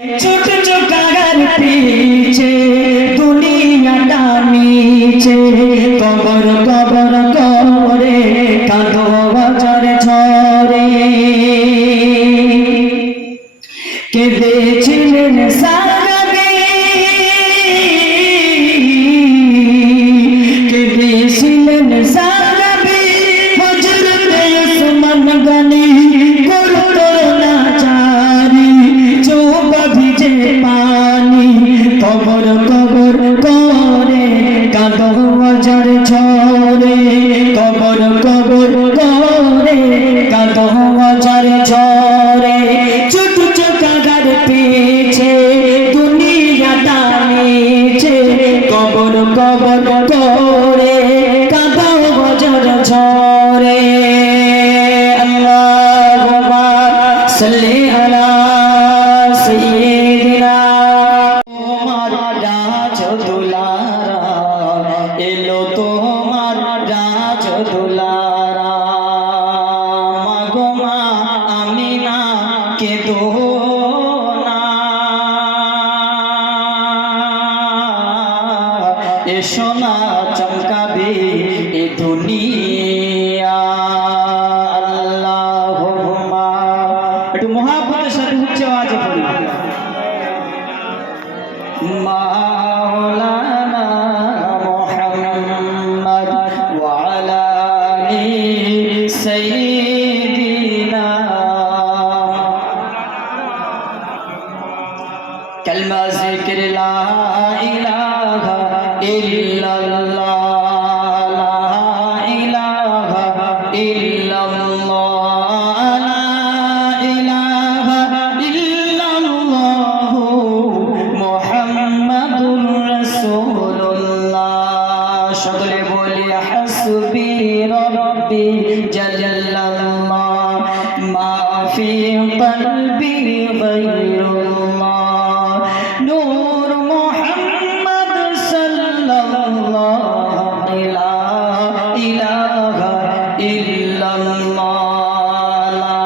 ছোট চোখার পিছে দুনিয়াটা নিচে কবর কবর করে কাঁদো বছর ঝরে কেঁদেছিলেন সাহাবী কেঁদেছিলেন সাহাবী হযরতে ওসমান গনি করতো না জারি চোখ ভিজে পানি কবর কবর করে কাঁদো বছর ঝরে কবর কবর করে কাঁদো বছর ঝরে ছোট চোখার পিছে দুনিয়াটা নিচে কবর কবর করে কাঁদো বছর ঝরে আল্লাহুম্মা সাল্লি আলা সাইয়্যিদিনা তোমার রাজ দুলারা এলো তোমার রাজ দুলারা মাগো মা আমিনা কেঁদো না এসো না চমকাবে এ দুনিয়া আল্লাহুম্মা একটু মহাব্বতের সাথে উচ্চ আওয়াজে পড়ি মাওলানা মুহাম্মদ ওয়া আলা আলি সাইয়্যিদিনা কালমা জিকির লা ইলাহা ইল্লাল্লাহ লা ইলাহা ইল্লাল্লাহ লা ইলাহা ইল্লাল্লাহ মুহাম্মাদুর রাসূলুল্লাহ সকলে বলি হাসবি রাব্বি জাল্লাল্লাহ মা ফি কলবি গায়রুল্লাহ নূর মুহাম্মদ সাল্লাল্লাহু ইলাহা ইল্লাল্লাহ লা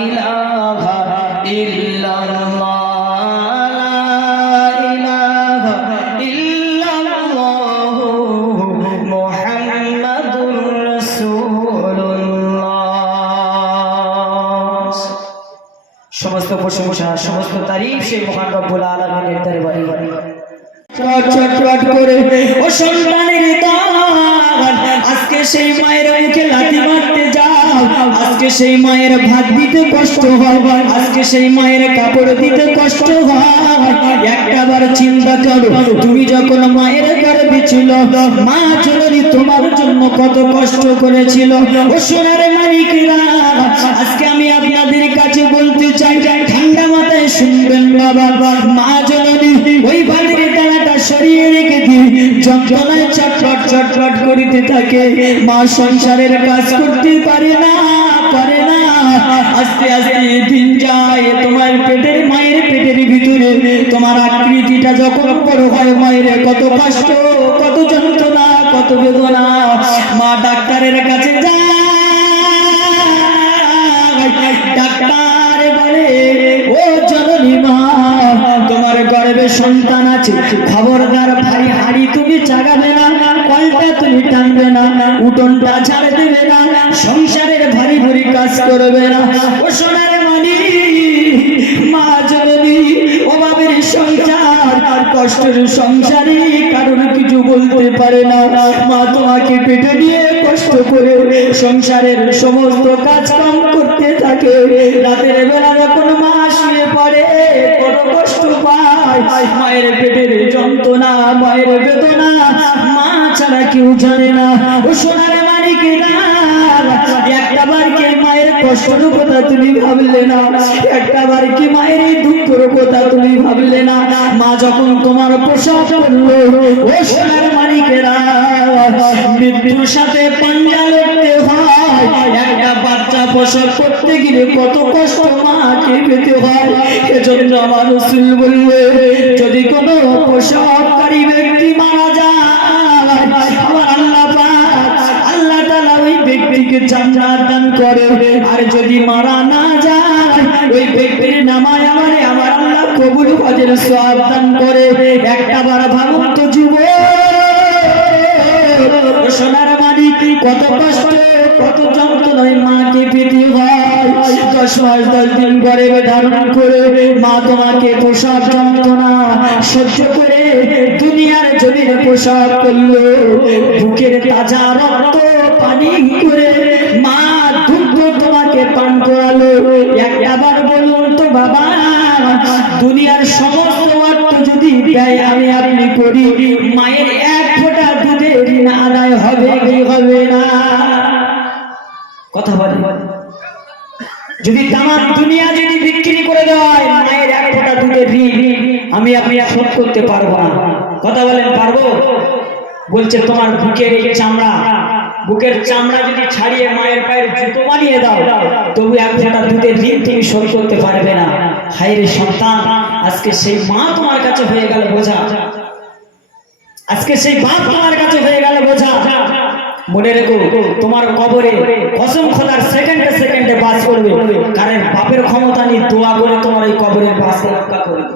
ইলাহা ইল্লাল্লাহ লা ইলাহা ইল্লাল্লাহ মুহাম্মাদুর রাসূলুল্লাহ সমস্ত প্রশংসা সমস্ত তারিফ সেই মহান রব্বুল আলামিনের দরবারে চট করে ও সন্তানের দান আজকে সেই মায়ের মুখে লাথি মারতে যাও আজকে সেই মায়ের ভাত দিতে কষ্ট হয় আজকে সেই মায়ের কাপড় দিতে কষ্ট হয় একবার চিন্তা করো তুমি যখন মায়ের গর্ভে ছিল মা জননী তোমার জন্য কত কষ্ট করেছিল ও সোনার মানিকেরা আজকে আমি আপনাদের কাছে বলতে চাই ঠান্ডা মাথায় শুনবেন বাবা মা জননী ওই বাড়ির তালাটা সরিয়ে রেখে দিয়ে যন্ত্রণায় চটপট চটপট করিতে থাকে মা সংসারের কাজ করতে পারে না আস্তে আস্তে দিন যায় তোমার পেটের মায়ের পেটের ভিতরে তোমার আকৃতিটা যখন বড় হয় মায়ের কত কষ্ট কত যন্ত্রণা কত বেদনা মা ডাক্তারের কাছে যায় ডাক্তার বলে ও জননী মা তোমার গর্ভে সন্তান আছে খবরদার ভারী হাড়ি তুমি চাগাবে না কলটা তুমি টানবে না উঠোনটা ঝাড় দেবে না সংসারের ভারী ভারী কাজ করবে না ও সোনার মানি মা জননী অভাবের সংসার আর কষ্টের সংসারে কারণ কিছু বলতে পারে না মা তোমাকে পেটে নিয়ে কষ্ট করে সংসারের সমস্ত কাজ কাম করতে থাকে রাতের বেলা যখন মা শুয়ে পড়ে কত কষ্ট পায় মায়ের পেটের যন্ত্রণা মায়ের বেদনা মা ছাড়া কেউ জানে না ও সোনার মানিকেরা একটাবার কি মায়ের কষ্টের কথা তুমি ভাবলে না একটাবার কি মায়ের এই দুঃখের কথা তুমি ভাবলে না মা যখন তোমার প্রসব করলো ও সোনার মানিকেরা মৃত্যুর সাথে পাঞ্জা লড়তে হয় একটা বাচ্চা প্রসব করতে গেলে কত কষ্ট মাকে পেতে হয় এজন্য আমার রাসূল বললে যদি কোনো প্রসবকারী ব্যক্তি মারা যায় আমার আল্লাহ তাআলা ওই ব্যক্তিকে জান্নাত দান করে আর যদি মারা না যায় ওই ব্যক্তির নামায় আমার আল্লাহ কবুল হজের সওয়াব দান করে। একটা বার ভাবুন তো যুবক, সোনার মানিক কত কষ্ট কত যন্ত্রণায় মাকে পেতে হয়। 10 মাস 10 দিন গর্ভে ধারণ করে মা তোমাকে প্রসব যন্ত্রণা সহ্য করে দুনিয়ার জমিনে প্রসব করলো। বুকের তাজা রক্ত পানি করে মা দুধ তোমাকে পান করালো। একবার বলুন তো বাবা, দুনিয়ার সমস্ত অর্থ যদি ব্যয় আমি আপনি করি, মায়ের এক ফোঁটা দুধের ঋণ আদায় হবে কি হবে না? কথা বলে, যদি তামাম দুনিয়া যদি বিক্রি করে দেওয়া হয়, মায়ের এক ফোঁটা দুধের ঋণ আমি আপনি শোধ করতে পারবো না। কথা বলেন পারবো? বলছে তোমার বুকের এই চামড়া, বুকের চামড়া যদি ছাড়িয়ে মায়ের পায়ের জুতো বানিয়ে দাও, তবু এক ফোঁটা দুধের ঋণ তুমি শোধ করতে পারবে না। হায় রে সন্তান, আজকে সেই মা তোমার কাছে হয়ে গেল বোঝা, আজকে সেই বাপ তোমার কাছে হয়ে গেল বোঝা। মনে রেখো, তোমার কবরে কসম খোদার সেকেন্ডে সেকেন্ডে বাস করবে, কারণ বাপের ক্ষমতা নেই দোয়া করে তোমার এই কবরের বাস রক্ষা করবে।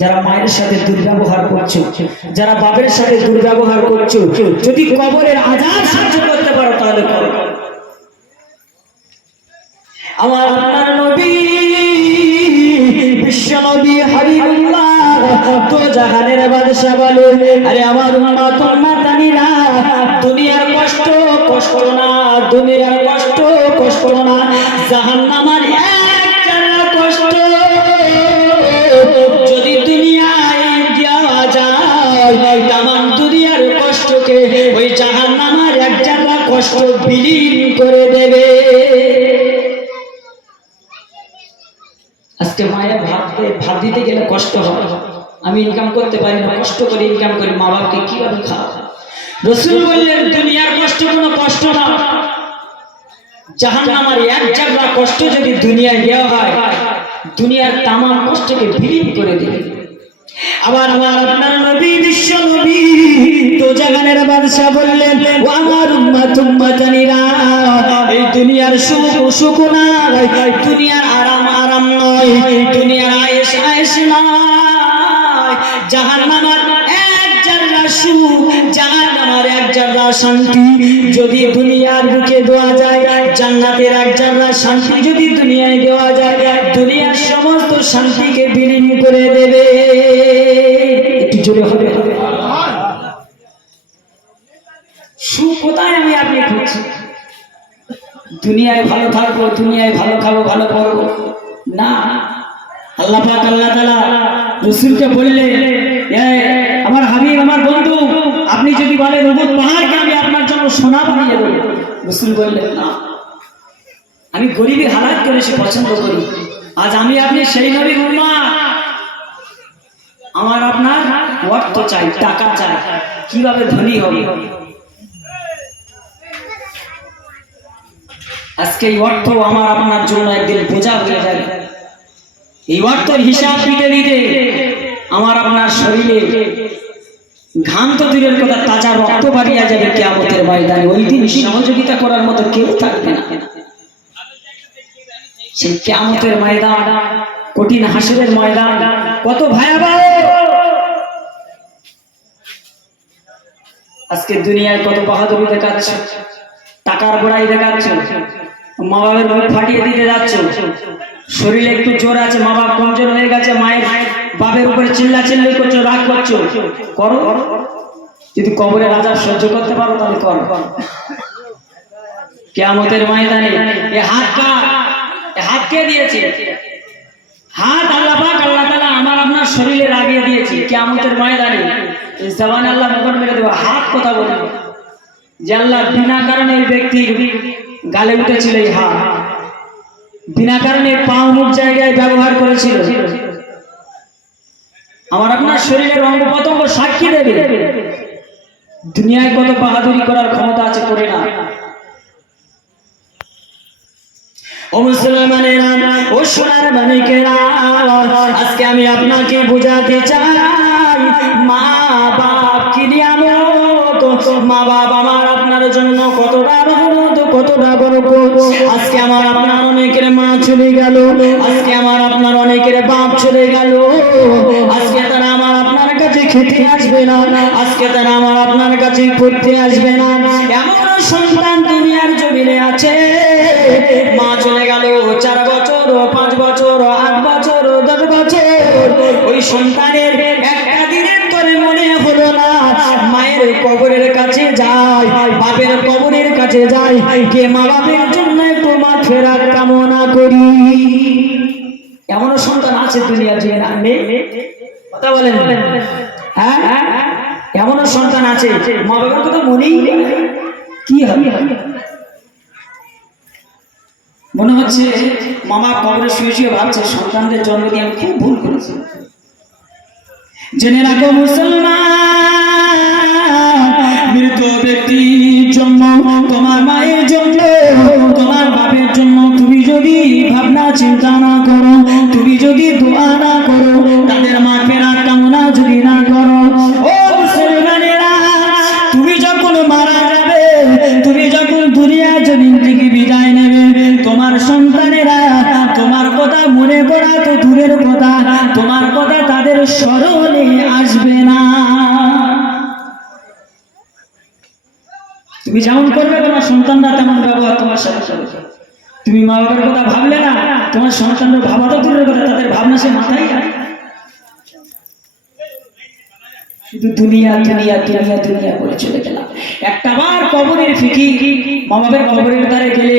যারা মায়ের সাথে দুর্ব্যবহার করছো, যারা বাপের সাথে দুর্ব্যবহার করছো, যদি কবরের আযাব সহ্য করতে পারো তাহলে করো। আমার আপনার নবী বিশ্ব নবী হাবিবুল্লাহ তো জাহানের বাদশা বলে, আরে আমার উম্মত উম্মতানিরা, দুনিয়ার কষ্ট কষ্ট না, দুনিয়ার কষ্ট কষ্ট না, জাহান্নামের এক জালা কষ্ট যদি দুনিয়ায় দেওয়া যায়, তামাম দুনিয়ার কষ্টকে ওই জাহান্নামের এক জালা কষ্ট বিলীন করে দেবে। আজকে মায়ের ভাত দিতে গেলে কষ্ট হয়, আমি ইনকাম করতে পারি না, কষ্ট করে ইনকাম করি, মা বাবাকে কিভাবে খাওয়াবো? রাসূল বললেন দুনিয়ার কষ্ট কোনো কষ্ট না, জাহান্নামের এক জায়গা কষ্ট যদি দুনিয়ায় দেওয়া হয়, দুনিয়ার তামাম কষ্টকে বিলীন করে দেবে। আবার আমার আপনার নবী বিশ্ব নবী তো জাহানের বাদশা বললেন, ও আমার উম্মত উম্মতানিরা, এই দুনিয়ার সুখ সুখ না, দুনিয়ার আরাম আরাম নয়, দুনিয়ার আয়েশ আয়েশ নয়, জাহান্নামের এক জায়গা সুখ, জাহান্নামের এক জায়গা শান্তি যদি দুনিয়ার বুকে দেওয়া যায়, জান্নাতের এক জায়গা শান্তি যদি দুনিয়ায় দেওয়া যায়, দুনিয়ার সমস্ত শান্তিকে বিলীন করে দেবে। একটু জোরে হবে। সুখ কোথায় আমি আপনি খুঁজছি? দুনিয়ায় ভালো থাকবো, দুনিয়ায় ভালো খাবো, ভালো পড়বো না। আল্লাহ পাক আল্লাহ তাআলা রাসূলকে বললেন, আমার হাবিব আমার বন্ধু, আপনি যদি বলেন উহুদ পাহাড়কে আমি আপনার জন্য সোনা বানিয়ে দেব, রাসূল বললেন না, আমি গরিবের হালাতকে বেশি পছন্দ করি। আজ আমি আপনি সেই নবীর উম্মত, আমার আপনার অর্থ চাই, টাকা চাই, কিভাবে ধনী হবে? আজকে এই অর্থ আমার আপনার জন্য একদিন বোঝা হয়ে যাবে। এই অর্থের হিসাব দিতে দিতে আমার আপনার শরীরে ঘাম তো দূরের কথা, তাজা রক্ত বাড়িয়ে যাবে কিয়ামতের ময়দানে। ওই দিন সহযোগিতা করার মতো কেউ থাকবে না। সেই কিয়ামতের ময়দান, কঠিন হাসরের ময়দান কত ভয়াবহ। আজকে দুনিয়ায় কত বাহাদুরি দেখাচ্ছ, টাকার গোড়াই দেখাচ্ছ, মা বাবার মুখ ফাটিয়ে দিতে যাচ্ছ, শরীরে একটু জোর আছে, মা বাপ কমজোর হয়ে গেছে, মায়ের বাপের উপরে চিল্লা চিল্লি করছো, রাগ করছো, করো। যদি কবরের আযাব সহ্য করতে পারো তাহলে করো। কিয়ামতের ময়দানে এ হাত কে দিয়েছে? হাত আল্লাহ পাক আল্লাহ তাআলা আমার আপনার শরীরে লাগিয়ে দিয়েছে। কিয়ামতের ময়দানে এই জবান আল্লাহ মুখর মেরে দেবে, হাত কথা বলবে যে আল্লাহ বিনা কারণে এই ব্যক্তির গালে উঠেছিল, এই হাত বিনা কারণে পা মুখ জায়গায় ব্যবহার করেছিল। আমার আপনার শরীরের অঙ্গ প্রত্যঙ্গ সাক্ষী দেবে দুনিয়ায় কত বাহাদুরি করার ক্ষমতা আছে, করে না। ও মুসলমানেরা, ও সোনার মানিকেরা, আজকে আমি আপনাকে বোঝাতে চাই মা বাপ কি নিয়ামত, মা বাপ আমার আপনার জন্য কতটা রহমত, কতটা বরকত। আজকে আমার আপনার অনেকের মা চলে গেল, আজকে আমার আপনার অনেকের বাপ চলে গেল, আজকে তারা আমার আপনার কাছে খেতে আসবে না, আজকে তারা আমার আপনার কাছে পড়তে আসবে না। এমন সন্তান দুনিয়ার জমিনে আছে, মা চলে গেল 4 বছর 5 বছর 8 বছর 10 বছর, ওই সন্তানের একটা দিনের করে মনে হলো না মায়ের কবরের কাছে যায়, বাপের কবরের কাছে যায়, কে মা বাপের জন্য একটু মাগফিরাত কামনা করি। এমন সন্তান আছে দুনিয়ার জমিনে, কথা বলেন? হ্যাঁ, এমন সন্তান আছে মা বাবার কথা মনেই কি হবে, মনে হচ্ছে মামা কবরে শুয়ে শুয়ে ভাবছে সন্তানদের জন্ম দিয়ে আমি খুব ভুল করেছি। জেনে রাখো মুসলমান, মৃত ব্যক্তির জন্য, তোমার মায়ের জন্য, তোমার বাপের জন্য তুমি যদি ভাবনা চিন্তা না করো, তুমি যদি দোয়া না করো, তাদের মাগফিরাত কামনা যদি না করো, ও মুসলমানেরা, তুমি যখন মারা যাবে, তুমি যখন দুনিয়া জমিন থেকে বিদায় নেবে, তোমার সন্তানেরা তোমার কথা মনে করা তো দূরের কথা, তোমার কথা তাদের স্মরণে আসবে না। তুমি যেমন করবে তোমার সন্তানরা তেমন ব্যবহার তোমার সাথে করবে। তুমি মা বাবার কথা ভাবলে না, তোমার সন্তানরা ভাবা তো দূরের কথা, তাদের ভাবনা সে মাথায় না, শুধু দুনিয়া দুনিয়া দুনিয়া দুনিয়া করে চলে গেলাম। একটা বার কবরের ফিকির, মা বাবার কবরের ধারে গেলে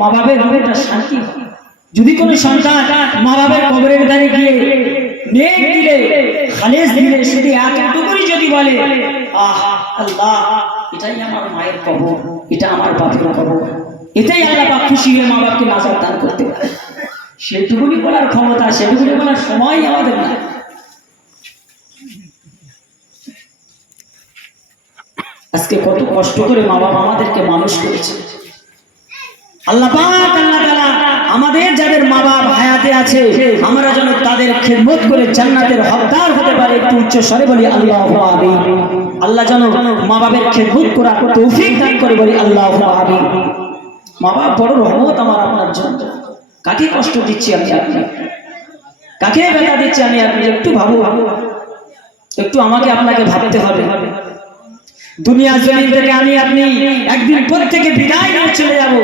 মা বাবার একটা শান্তি। যদি কোনো সন্তান মা বাবার কবরের ধারে গিয়ে নেক দিলে, খালেস দিলে, শুধু এতটুকুই যদি বলে আহা আল্লাহ এটাই আমার মায়ের কবর, এটা আমার বাপের কবর, এটাই আল্লাহ পাক খুশি হয়ে মা বাপকে নাজাত দান করতে পারে, সেটুকুনি বলার ক্ষমতা, সেটুকুনি বলার সময় আমাদের না। আজকে কত কষ্ট করে মা বাবা আমাদেরকে মানুষ করেছে, আল্লাহ পাক আল্লাহ তাআলা আমাদের যাদের মা বাবা হায়াতে আছে আমরা যেন তাদের খেদমত করে জান্নাতের হকদার হতে পারে। একটু উচ্চ স্বরে বলি আল্লাহু আমিন। আল্লাহ যেন মা বাবার খেদমত করার তৌফিক দান করে, বলি আল্লাহু আমিন। মা বাবা বড় রহমত আমার আপনার জন্য। কাকে কষ্ট দিচ্ছি আমি আপনি, কাকে ব্যথা দিচ্ছি আমি আপনি, একটু ভাবো, একটু আমাকে আপনাকে ভাবতে হবে। দুনিয়া জমিন থেকে আমি আপনি একদিন প্রত্যেকে বিদায় নিয়ে চলে যাব,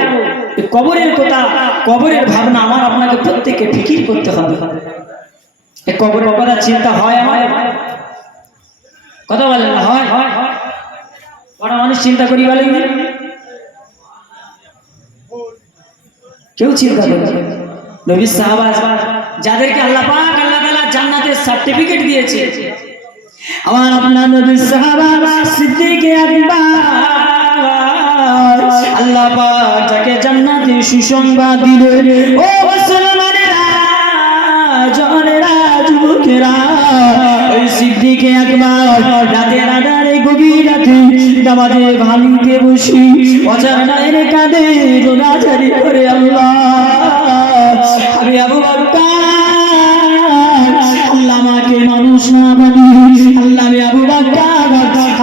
কবরের কথা, কবরের ভাবনা আমার আপনাকে প্রত্যেকে ফিকির করতে হবে। এই কবরের কথা চিন্তা হয় আমার, কথা বলেন না? হয় বড় মানুষ চিন্তা করি বলেন, কেউ চিন্তা করে? নবী সাহাবা যাদেরকে আল্লাহ পাক আল্লাহ তাআলা জান্নাতের সার্টিফিকেট দিয়েছে, আমার আপনার নবী সাহাবা সিদ্দিক আকবর আল্লাহ পাক যাকে জান্নাতে সুসংবাদ দিলেন। ও মুসলমানেরা, জওয়ানেরা, যুবকেরা, ওই সিদ্দিক আকবর রাতের আঁধারে গভীর রাতে নামাজে ভালিতে বসে অজানায়ের কাঁধে দোনাজারি করে আল্লাহ আমি আবু বকর আল্লাহ আমাকে মানুষ না বানিয়ে, আল্লাহ আমি আবু বকর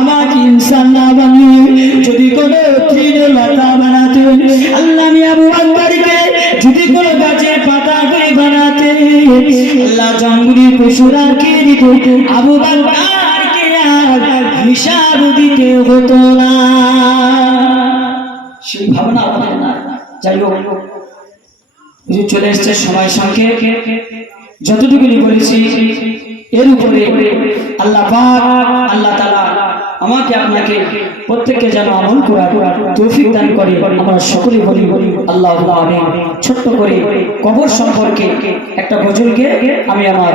আমাকে ইনসান না বানিয়ে যদি কোনো তৃণলতা বানাতে, আল্লাহ আমি আবু বকরকে যদি কোনো গাছের পাতা করে বানাতে, আল্লাহ জঙ্গলি পশুরাকে দিত, আবু বকরকে আর হিসাব দিতে হতো না। সেই ভাবনা আমাদের না। যাই হোক, চলে এসছে সময় সঙ্গে, যতটুকুনি বলেছি এর উপরে আল্লাহ পাক আল্লাহ তাআলা আমাকে আপনাকে প্রত্যেককে যেন আমল করার তৌফিক দান করে। আমরা সকলে বলি আল্লাহু আমিন। ছোট্ট করে কবর সম্পর্কে একটা গজল গেয়ে আমি আমার